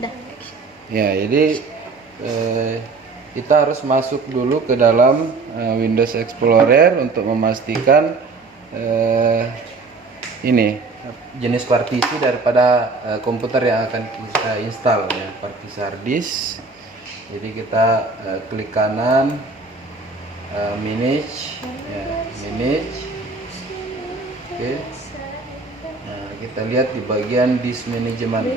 Dah. Ya, jadi kita harus masuk dulu ke dalam Windows Explorer untuk memastikan ini jenis partisi daripada komputer yang akan kita install ya, partisi hard disk. Jadi kita klik kanan, manage, ya, manage. Oke. Nah, kita lihat di bagian disk management.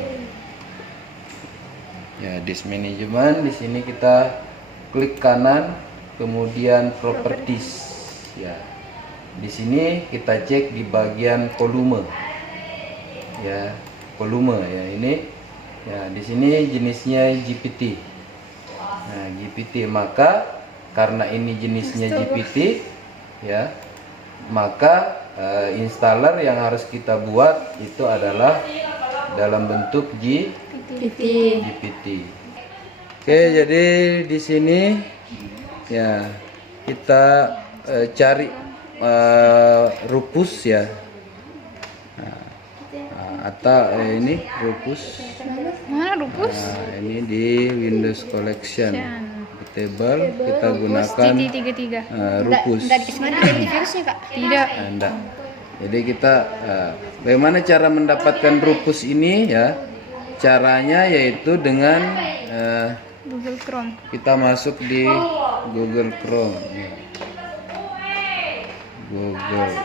Ya, disk management di sini kita klik kanan, kemudian properties. Ya. Di sini kita cek di bagian volume. Ya, volume ya ini. Ya, di sini jenisnya GPT. Nah, GPT, maka karena ini jenisnya GPT ya, maka installer yang harus kita buat itu adalah dalam bentuk GPT. Oke, jadi di sini ya kita cari Rufus ya. Atau ini Rufus. Mana Rufus? Nah, ini di Windows Collection table kita gunakan Rufus. Virusnya Kak? Tidak. Enggak. Jadi kita bagaimana cara mendapatkan Rufus ini ya? Caranya yaitu dengan Google Chrome. kita masuk di Google Chrome. Ya. Google.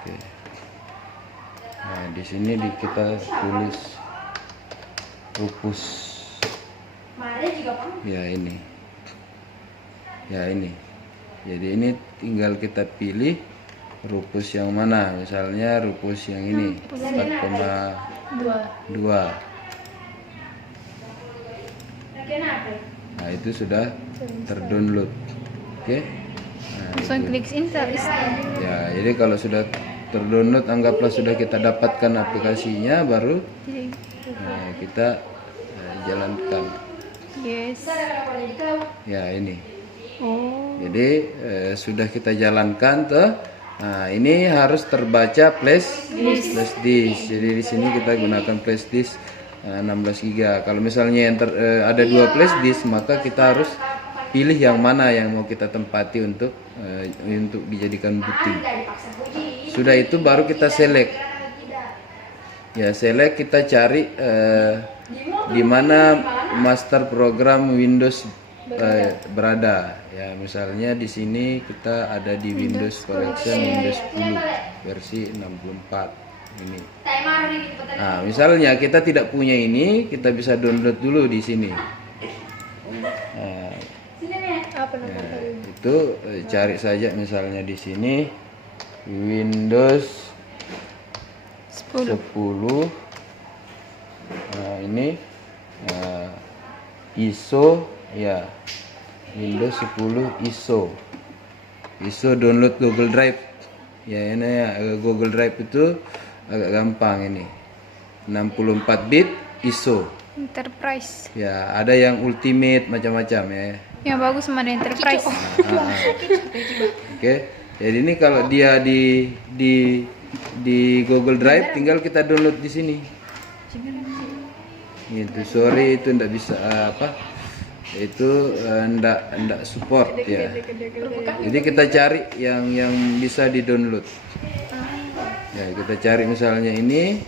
Oke. Nah, di sini kita tulis Rufus. Ya ini. Ya ini. Jadi ini tinggal kita pilih Rufus yang mana. Misalnya Rufus yang ini 4,2. Nah, itu sudah terdownload. Oke. Nah, Langsung klik install. ya, jadi kalau sudah terdownload, anggaplah sudah kita dapatkan aplikasinya, baru kita jalankan. Yes. Ya ini. Oh. Jadi sudah kita jalankan tuh. Nah, ini harus terbaca flash disk. Jadi di sini kita gunakan flash disk 16 GB. Kalau misalnya yang ada 2 flash disk, maka kita harus pilih yang mana yang mau kita tempati untuk dijadikan booting. Sudah itu baru kita select. Ya, select, kita cari di mana master program Windows berada. Ya, misalnya di sini kita ada di Windows Collection Windows 10 versi 64 ini. Nah, misalnya kita tidak punya ini, kita bisa download dulu di sini. Nah, itu cari saja misalnya di sini Windows 10. Nah, ini ISO ya, Windows 10 ISO download Google Drive ya. Ini ya, Google Drive itu agak gampang, ini 64 bit ISO Enterprise. ya, ada yang Ultimate macam-macam ya. Yang bagus mana Enterprise? Oke. Jadi ini kalau dia di Google Drive, tinggal kita download di sini. Itu sorry, itu enggak bisa itu enggak support ya. Jadi kita cari yang bisa di download. Ya, kita cari misalnya ini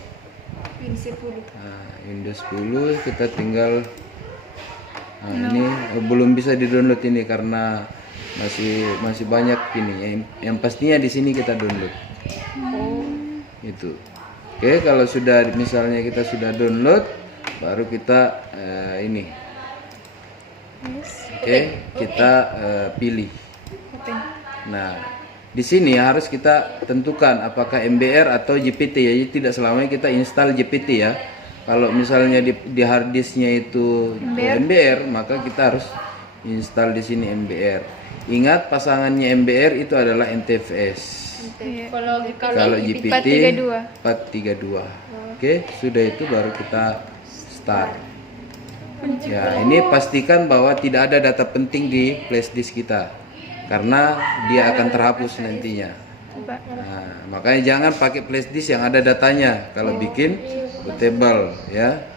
Windows 10, kita tinggal ini belum bisa di download ini karena masih banyak ini. Yang pastinya di sini kita download. Itu. Oke, kalau sudah misalnya kita sudah download, baru kita ini. Oke, kita pilih. Nah, di sini harus kita tentukan apakah MBR atau GPT ya. Jadi tidak selamanya kita install GPT ya. Kalau misalnya di hard disknya itu MBR, maka kita harus install di sini MBR. Ingat, pasangannya MBR itu adalah NTFS. Kalau GPT 432. Oke, sudah itu baru kita start. Ya, ini pastikan bahwa tidak ada data penting di flash disk kita, karena dia akan terhapus nantinya. Coba. Nah, makanya jangan pakai flash disk yang ada datanya kalau bikin bootable ya.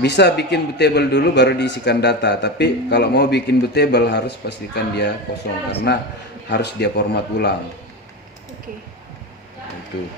Bisa bikin bootable dulu baru diisikan data, tapi kalau mau bikin bootable harus pastikan dia kosong karena harus dia format ulang. Oke. Itu.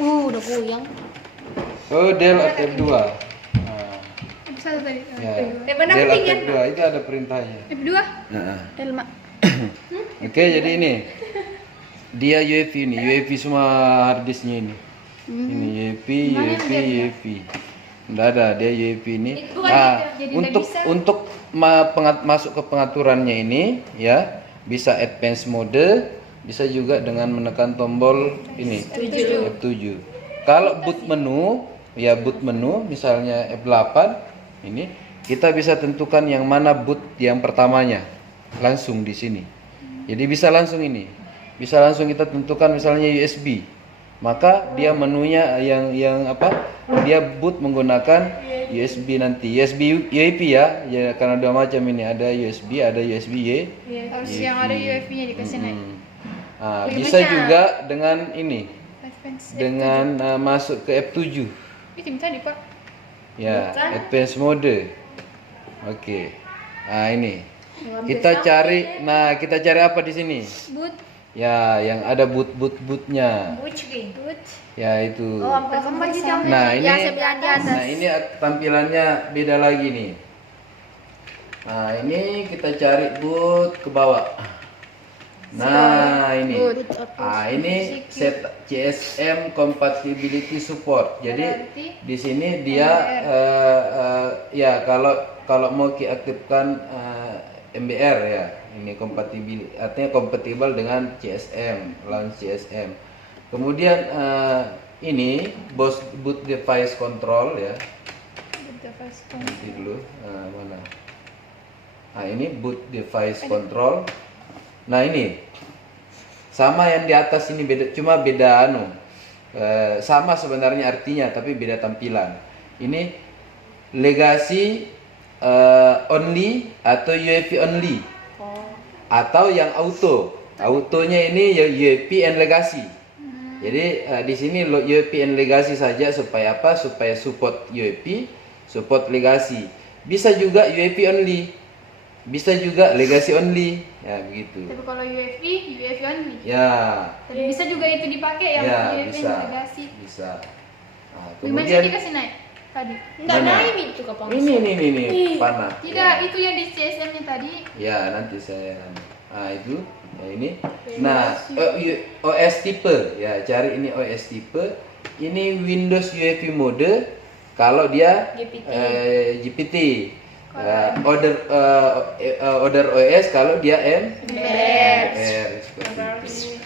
Udah goyang. Oh, Dell F2. Nah, Satu tadi. ya. Mana Dell pentingnya? F2 itu ada perintahnya. F2. Nah, Elma. oke, jadi ini dia UEFI ini, UEFI semua harddisknya ini. Ini UEFI. Nggak ada, dia UEFI ini. Nah, untuk masuk ke pengaturannya ini ya, bisa advance mode, bisa juga dengan menekan tombol ini F7. Kalau boot menu, ya boot menu misalnya F8 ini, kita bisa tentukan yang mana boot yang pertamanya langsung di sini. Jadi bisa langsung ini. Bisa langsung kita tentukan misalnya USB. Maka dia menunya yang apa? Dia boot menggunakan USB nanti. USB UEFI ya. Ya karena dua macam ini, ada USB, ada USB Y. Harus yang ada UEFI-nya dikasih naik. Nah, bisa juga dengan ini. Advance. Dengan masuk ke F7. Itu tadi, Pak. Ya, advance mode. Oke. Nah, ini. Kita cari apa di sini? Boot. Ya, yang ada bootnya. Good. Ya itu. Oh, sampai kemana sih kamu? Nah ini, Ya, sebelah di atas. nah ini tampilannya beda lagi nih. Nah ini kita cari boot ke bawah. Nah ini, ini set CSM compatibility support. Jadi Berarti di sini dia ya kalau mau diaktifkan MBR ya, ini kompatibel, artinya kompatibel dengan CSM, launch CSM. Kemudian ini boot device control ya. good device Nanti dulu mana? Nah ini boot device control. Nah ini sama yang di atas ini beda, cuma beda sama sebenarnya artinya tapi beda tampilan. Ini legacy only atau UEFI only atau yang auto. Autonya ini ya UEFI and legacy. Jadi di sini UEFI and legacy saja supaya apa? Supaya support UEFI, support legacy. Bisa juga UEFI only. Bisa juga legacy only, ya begitu. Tapi kalau UEFI only. Ya, Tapi bisa juga itu dipakai yang ya UEFI bisa, legasi. bisa. Nah, Kemudian kemudian dikasih naik tadi. Enggak Mana? naik itu kapan? ini panah. Tidak, itu yang di CSM-nya tadi. Ya nanti saya. Nah itu, ya ini. Nah OS tipe, ya cari ini OS tipe. Ini Windows UEFI mode. Kalau dia GPT. Order OS kalau dia MBR seperti itu.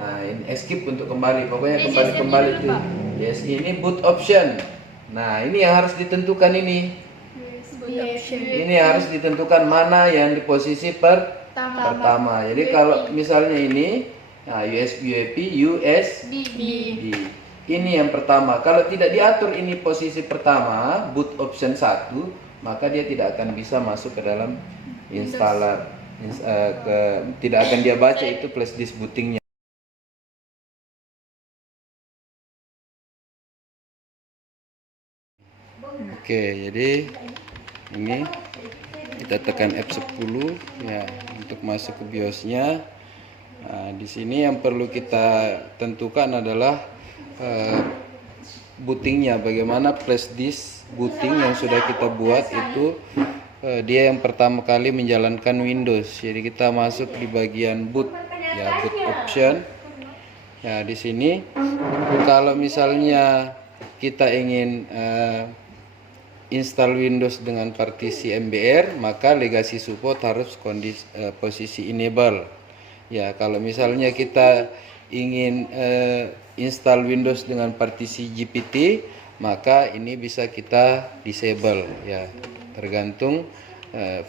Nah ini escape untuk kembali, pokoknya kembali itu. Yes, ini boot option. Nah ini yang harus ditentukan ini. Ini harus ditentukan mana yang di posisi pertama. Jadi kalau misalnya ini, nah USB USB. Ini yang pertama. Kalau tidak diatur ini posisi pertama, boot option 1, maka dia tidak akan bisa masuk ke dalam installer. Tidak akan dia baca itu flash disk bootingnya. Oke, jadi ini kita tekan F10 ya untuk masuk ke BIOS-nya. Nah, di sini yang perlu kita tentukan adalah bootingnya, bagaimana flash disk booting yang sudah kita buat itu dia yang pertama kali menjalankan Windows. Jadi kita masuk di bagian boot ya, boot option. Ya di sini kalau misalnya kita ingin install Windows dengan partisi MBR, maka legacy support harus posisi enable. Ya kalau misalnya kita ingin install Windows dengan partisi GPT, maka ini bisa kita disable ya, tergantung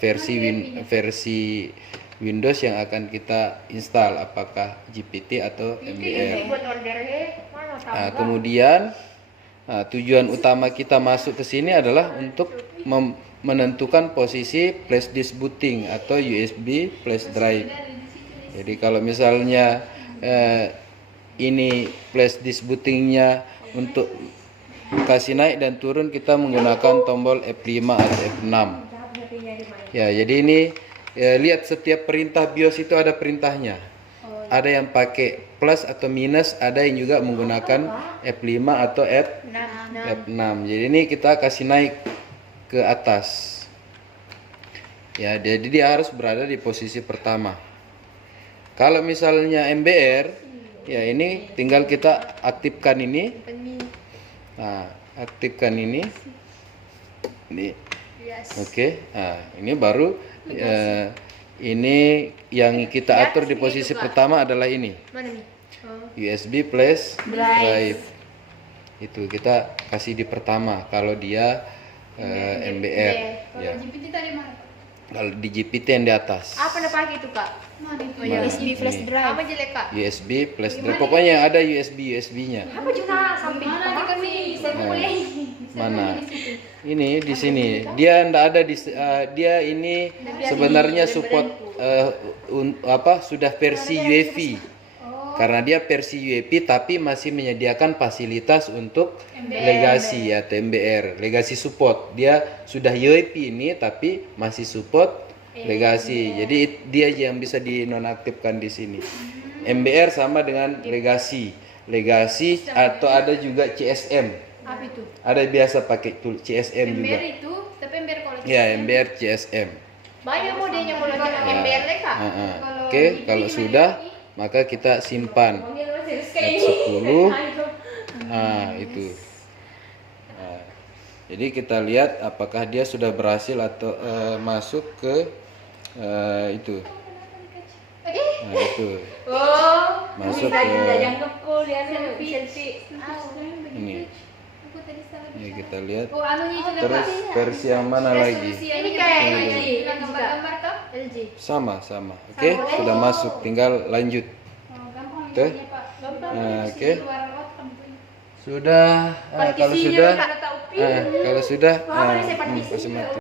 versi Windows yang akan kita install, apakah GPT atau MBR. Nah, kemudian tujuan utama kita masuk ke sini adalah untuk menentukan posisi flash disk booting atau USB flash drive. Jadi kalau misalnya ini flash disk bootingnya untuk kasih naik dan turun, kita menggunakan tombol F5 atau F6. Ya, jadi ini lihat setiap perintah BIOS itu ada perintahnya. Ada yang pakai plus atau minus, ada yang juga menggunakan F5 atau F6. Jadi ini kita kasih naik ke atas. Ya, jadi dia harus berada di posisi pertama. Kalau misalnya MBR, ya ini tinggal kita aktifkan ini. Nah, aktifkan ini. Oke. Nah, ini baru ini yang kita atur di posisi pertama adalah ini. USB flash drive. Itu kita kasih di pertama kalau dia MBR. Ya. GPT tadi mana? Kalau di GPT yang di atas. Apa yang pakai itu kak? Mana itu? USB flash drive. Apa jelek kak? USB flash drive. Pokoknya ada USB-nya. Apa juga samping? Mana dikasih? Mana? Ini di sini. Dia ndak ada di dia ini sebenarnya support sudah versi UEFI. Karena dia versi UEFI tapi masih menyediakan fasilitas untuk legacy ya, MBR, legacy support. Dia sudah UEFI ini tapi masih support legasi. Jadi dia aja yang bisa dinonaktifkan di sini. MBR sama dengan legasi. Legasi atau ada juga CSM. Apa itu? Ada biasa pakai tool CSM juga. MBR itu, tapi MBR kalau Ya, MBR CSM. Banyak modelnya kalau Kalau yang MBR Kak. Oke, kalau sudah maka kita simpan. F10. Nah, itu. Nah, jadi kita lihat apakah dia sudah berhasil atau masuk ke itu. Nah, itu. Masuk ke ini. Aku tadi salah. Ya, kita lihat. Oh, anunya juga Terus Pak. versi yang mana lagi? Ini kayak LG. LG. Gambar-gambar toh? LG. Sama. Oke, sudah masuk. Tinggal lanjut. Oh, gampang Oke. ini, Pak. Oke. Di luar lot, tentunya. Sudah. Kalau sudah. Kata Upi. Kalau sudah. Wah, boleh saya kasih mati.